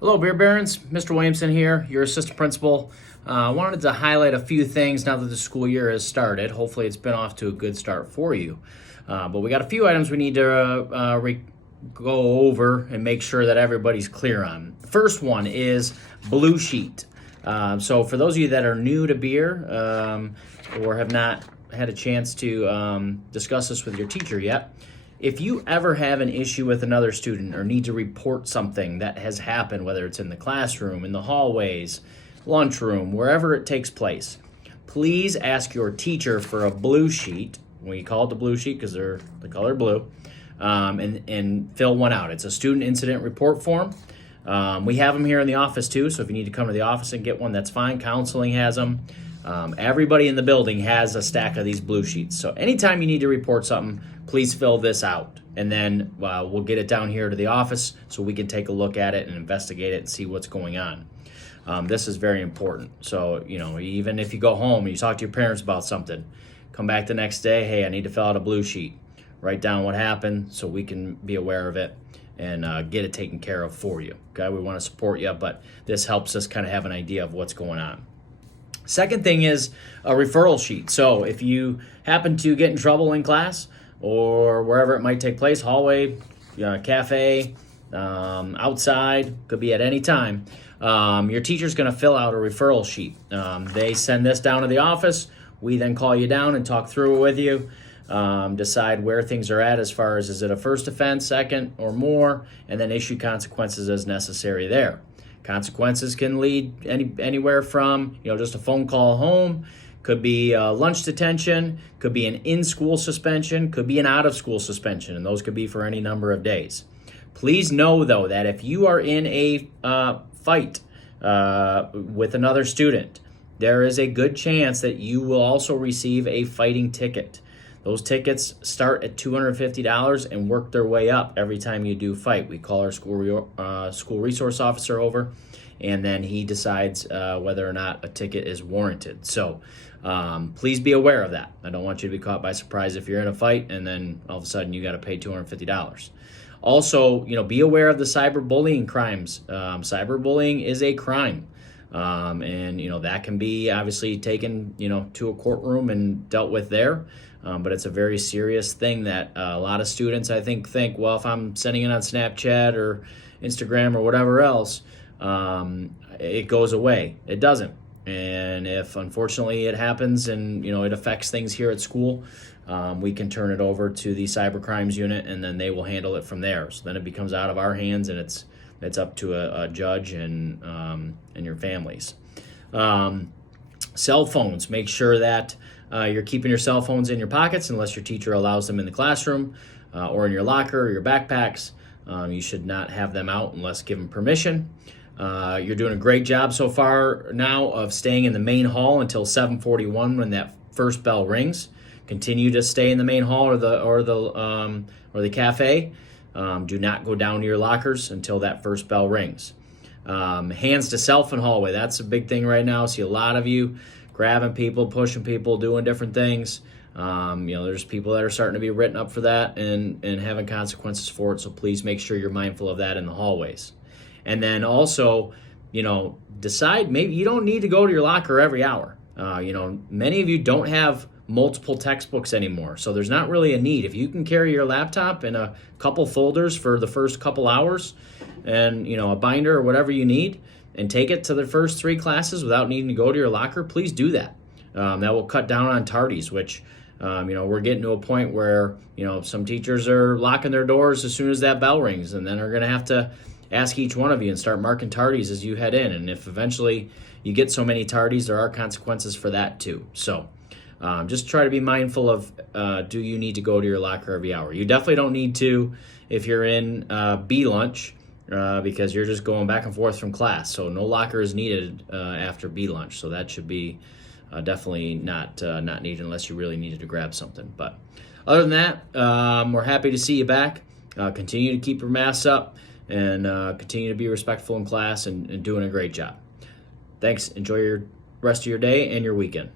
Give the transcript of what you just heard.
Hello, Beer Barons. Mr. Williamson here, your assistant principal. I wanted to highlight a few things now that the school year has started. Hopefully it's been off to a good start for you. But we got a few items we need to go over and make sure that everybody's clear on. The first one is Blue Sheet. So for those of you that are new to beer or have not had a chance to discuss this with your teacher yet, if you ever have an issue with another student or need to report something that has happened, whether it's in the classroom, in the hallways, lunchroom, wherever it takes place, please ask your teacher for a blue sheet. We call it the blue sheet because they're the color blue, and fill one out. It's a student incident report form. We have them here in the office too, so if you need to come to the office and get one, that's fine. Counseling has them. Everybody in the building has a stack of these blue sheets. So anytime you need to report something, please fill this out. And then we'll get it down here to the office so we can take a look at it and investigate it and see what's going on. This is very important. So, even if you go home and you talk to your parents about something, come back the next day, hey, I need to fill out a blue sheet. Write down what happened so we can be aware of it and get it taken care of for you. Okay, we want to support you, but this helps us kind of have an idea of what's going on. Second thing is a referral sheet. So if you happen to get in trouble in class or wherever it might take place, hallway, cafe, outside, could be at any time, your teacher's going to fill out a referral sheet. They send this down to the office. We then call you down and talk through it with you, decide where things are at as far as is it a first offense, second, or more, and then issue consequences as necessary there. Consequences can lead anywhere from just a phone call home, could be lunch detention, could be an in-school suspension, could be an out-of-school suspension, and those could be for any number of days. Please know, though, that if you are in a fight with another student, there is a good chance that you will also receive a fighting ticket. Those tickets start at $250 and work their way up every time you do fight. We call our school resource officer over, and then he decides whether or not a ticket is warranted. So please be aware of that. I don't want you to be caught by surprise if you're in a fight and then all of a sudden you got to pay $250. Also, be aware of the cyberbullying crimes. Cyberbullying is a crime. And that can be obviously taken, to a courtroom and dealt with there. But it's a very serious thing that a lot of students, I think, well, if I'm sending it on Snapchat or Instagram or whatever else, it goes away. It doesn't. And if, unfortunately, it happens and, it affects things here at school, we can turn it over to the cyber crimes unit, and then they will handle it from there. So then it becomes out of our hands, and it's up to a judge and your families. Cell phones. Make sure that you're keeping your cell phones in your pockets unless your teacher allows them in the classroom or in your locker or your backpacks. You should not have them out unless given permission. You're doing a great job so far now of staying in the main hall until 7:41 when that first bell rings. Continue to stay in the main hall or the cafe. Do not go down to your lockers until that first bell rings. Hands to self in hallway. That's a big thing right now. I see a lot of you grabbing people, pushing people, doing different things. There's people that are starting to be written up for that and having consequences for it. So please make sure you're mindful of that in the hallways. And then also, decide maybe you don't need to go to your locker every hour. Many of you don't have multiple textbooks anymore, so there's not really a need. If you can carry your laptop in a couple folders for the first couple hours and a binder or whatever you need and take it to the first 3 classes without needing to go to your locker, please do that. That will cut down on tardies, which we're getting to a point where some teachers are locking their doors as soon as that bell rings, and then are going to have to ask each one of you and start marking tardies as you head in. And if eventually you get so many tardies, there are consequences for that too. So just try to be mindful of, do you need to go to your locker every hour? You definitely don't need to if you're in B lunch because you're just going back and forth from class. So no locker is needed after B lunch. So that should be definitely not needed unless you really needed to grab something. But other than that, we're happy to see you back. Continue to keep your masks up and continue to be respectful in class and doing a great job. Thanks. Enjoy your rest of your day and your weekend.